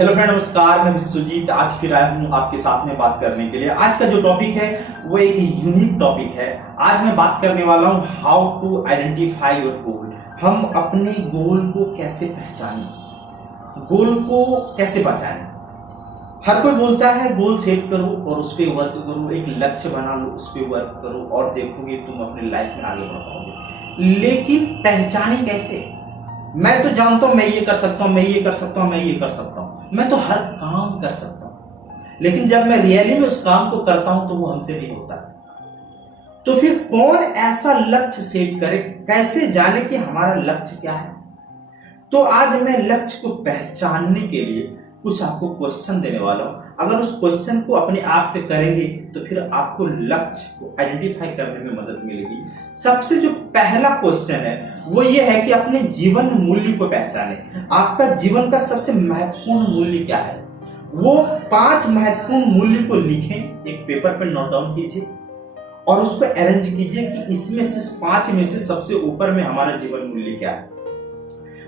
Hello friend, नमस्कार। मैं विश्वजीत आज फिर आया हूँ आपके साथ में बात करने के लिए। आज का जो टॉपिक है वो एक यूनिक टॉपिक है। आज मैं बात करने वाला हूँ how to identify your goal. हम अपने गोल को कैसे पहचानें, गोल को कैसे पहचानें। हर कोई बोलता है गोल सेट करो और उस पर वर्क करो, एक लक्ष्य बना लो, उस पर वर्क करो और देखोगे तुम अपनी लाइफ में आगे बढ़ पाओगे। लेकिन पहचाने कैसे? मैं तो जानता हूं मैं ये कर सकता हूं, मैं ये कर सकता हूं, मैं ये कर सकता हूं, मैं तो हर काम कर सकता हूं, लेकिन जब मैं रियली में उस काम को करता हूं तो वो हमसे नहीं होता। तो फिर कौन ऐसा लक्ष्य सेट करे, कैसे जाने कि हमारा लक्ष्य क्या है? तो आज मैं लक्ष्य को पहचानने के लिए कुछ आपको क्वेश्चन देने वाला हूं। अगर उस क्वेश्चन को अपने आप से करेंगे तो फिर आपको लक्ष्य को आइडेंटिफाई करने में मदद मिलेगी। सबसे जो पहला क्वेश्चन है वो ये है कि अपने जीवन मूल्य को पहचाने। आपका जीवन का सबसे महत्वपूर्ण मूल्य क्या है? वो 5 महत्वपूर्ण मूल्य को लिखें, एक पेपर पर नोट डाउन कीजिए और उसको अरेंज कीजिए कि इसमें से 5 में से सबसे ऊपर में हमारा जीवन मूल्य क्या है।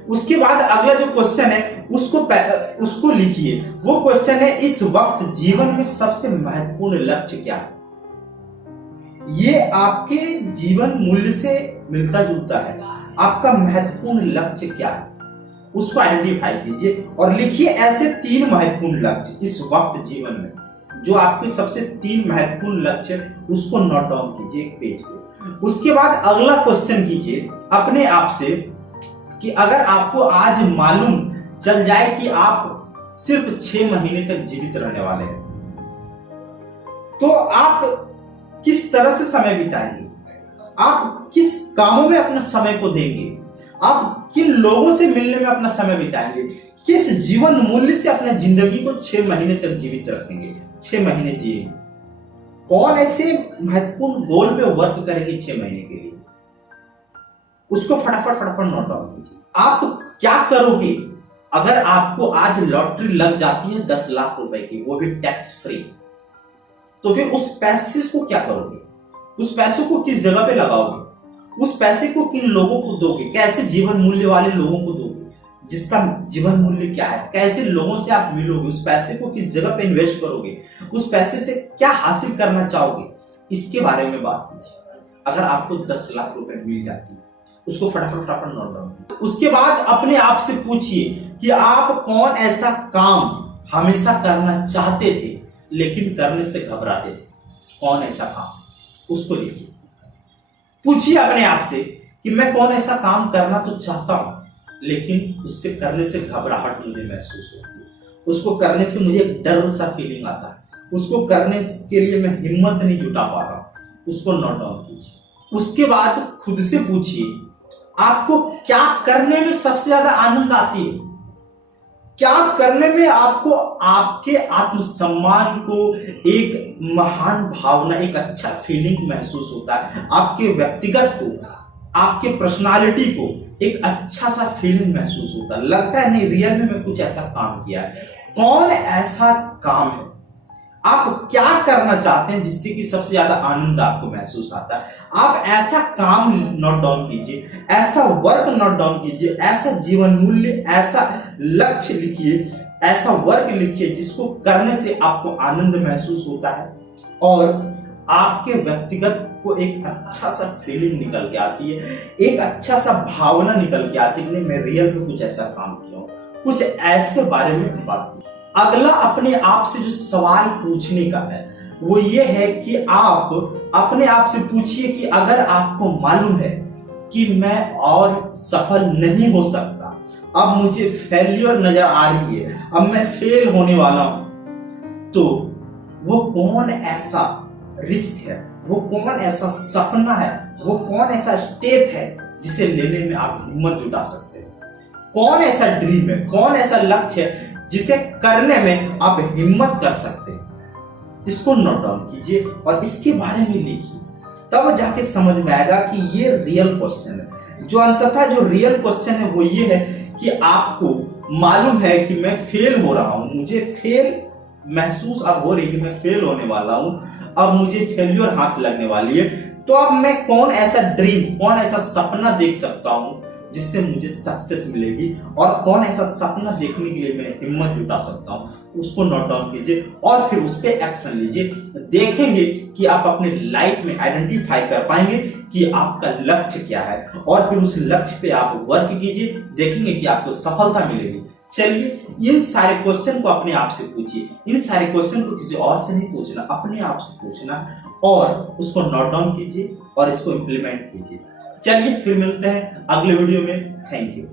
उसके बाद अगला जो क्वेश्चन है उसको लिखिए। वो क्वेश्चन है इस वक्त जीवन में सबसे महत्वपूर्ण लक्ष्य क्या है? ये आपके जीवन मूल्य से मिलता जुलता है। आपका महत्वपूर्ण लक्ष्य क्या है उसको आइडेंटिफाई कीजिए और लिखिए ऐसे 3 महत्वपूर्ण लक्ष्य इस वक्त जीवन में, जो आपके सबसे 3 महत्वपूर्ण लक्ष्य, उसको नोट डाउन कीजिए एक पेज पे। उसके बाद अगला क्वेश्चन कीजिए अपने आप से कि अगर आपको आज मालूम चल जाए कि आप सिर्फ 6 महीने तक जीवित रहने वाले हैं, तो आप किस तरह से समय बिताएंगे? आप किस कामों में अपना समय को देंगे? आप किन लोगों से मिलने में अपना समय बिताएंगे? किस जीवन मूल्य से अपने जिंदगी को 6 महीने तक जीवित रखेंगे? 6 महीने जिए। कौन ऐसे महत्वपूर्ण गोल पे वर्क करेंगे 6 महीने के लिए? उसको फटाफट नोट डाउन कीजिए। आप क्या करोगे अगर आपको आज लॉटरी लग जाती है 10 लाख रुपए की, वो भी टैक्स फ्री? तो फिर उस पैसे को क्या करोगे? उस पैसों को किस जगह पे लगाओगे? उस पैसे को किन लोगों को दोगे? कैसे जीवन मूल्य वाले लोगों को दोगे? जिसका जीवन मूल्य क्या है? कैसे लोगों से आप मिलोगे? उस पैसे को किस जगह पे इन्वेस्ट करोगे? उस पैसे से क्या हासिल करना चाहोगे? इसके बारे में बात कीजिए। अगर आपको 10 लाख रुपए मिल जाती है, उसको फटाफट नोट डाउन कीजिए। उसके बाद अपने आप से पूछिए कि आप कौन ऐसा काम हमेशा करना चाहते थे लेकिन करने से घबराते थे? कौन ऐसा काम? उसको लिखिए। पूछिए अपने आप से कि मैं कौन ऐसा काम करना तो चाहता हूं लेकिन उससे करने से घबराहट मुझे महसूस होती है, उसको करने से मुझे डर सा फीलिंग आता है, उसको करने के लिए मैं हिम्मत नहीं जुटा पा रहा। उसको नोट डाउन कीजिए। उसके बाद खुद से पूछिए आपको क्या करने में सबसे ज्यादा आनंद आती है? क्या करने में आपको आपके आत्मसम्मान को एक महान भावना, एक अच्छा फीलिंग महसूस होता है? आपके व्यक्तिगत को, आपके पर्सनालिटी को एक अच्छा सा फीलिंग महसूस होता है, लगता है नहीं रियल में मैं कुछ ऐसा काम किया है। कौन ऐसा काम है? आप क्या करना चाहते हैं जिससे कि सबसे ज्यादा आनंद आपको महसूस आता है? आप ऐसा काम नोट डाउन कीजिए, ऐसा वर्क नोट डाउन कीजिए, ऐसा जीवन मूल्य, ऐसा लक्ष्य लिखिए, ऐसा वर्क लिखिए जिसको करने से आपको आनंद महसूस होता है और आपके व्यक्तिगत को एक अच्छा सा फीलिंग निकल के आती है, एक अच्छा सा भावना निकल के आती है कि मैं रियल में कुछ ऐसा काम किया हूं। कुछ ऐसे बारे में बात कीजिए। अगला अपने आप से जो सवाल पूछने का है वो ये है कि आप अपने आप से पूछिए कि अगर आपको मालूम है कि मैं और सफल नहीं हो सकता, अब मुझे फेल्योर नजर आ रही है, अब मैं फेल होने वाला हूं, तो वो कौन ऐसा रिस्क है, वो कौन ऐसा सपना है, वो कौन ऐसा स्टेप है जिसे लेने में आप हिम्मत जुटा सकते हैं? कौन ऐसा ड्रीम है, कौन ऐसा लक्ष्य है जिसे करने में आप हिम्मत कर सकते हैं? इसको नोट डाउन कीजिए और इसके बारे में लिखिए। तब जाके समझ में आएगा कि ये रियल क्वेश्चन है। जो अंततः जो रियल क्वेश्चन है वो ये है कि आपको मालूम है कि मैं फेल हो रहा हूं, मुझे फेल महसूस अब हो रही है कि मैं फेल होने वाला हूं, अब मुझे फेल्योर हाथ लगने वाली है, तो अब मैं कौन ऐसा ड्रीम, कौन ऐसा सपना देख सकता हूं जिससे मुझे सक्सेस मिलेगी, और कौन ऐसा सपना देखने के लिए मैं हिम्मत जुटा सकता हूँ, उसको नोट डाउन कीजिए और फिर उस पर एक्शन लीजिए। देखेंगे कि आप अपने लाइफ में आइडेंटिफाई कर पाएंगे कि आपका लक्ष्य क्या है, और फिर उस लक्ष्य पे आप वर्क कीजिए, देखेंगे कि आपको सफलता मिलेगी। चलिए, इन सारे क्वेश्चन को अपने आप से पूछिए, इन सारे क्वेश्चन को किसी और से नहीं पूछना, अपने आप से पूछना, और उसको नोट डाउन कीजिए और इसको इम्प्लीमेंट कीजिए। चलिए फिर मिलते हैं अगले वीडियो में। Thank you.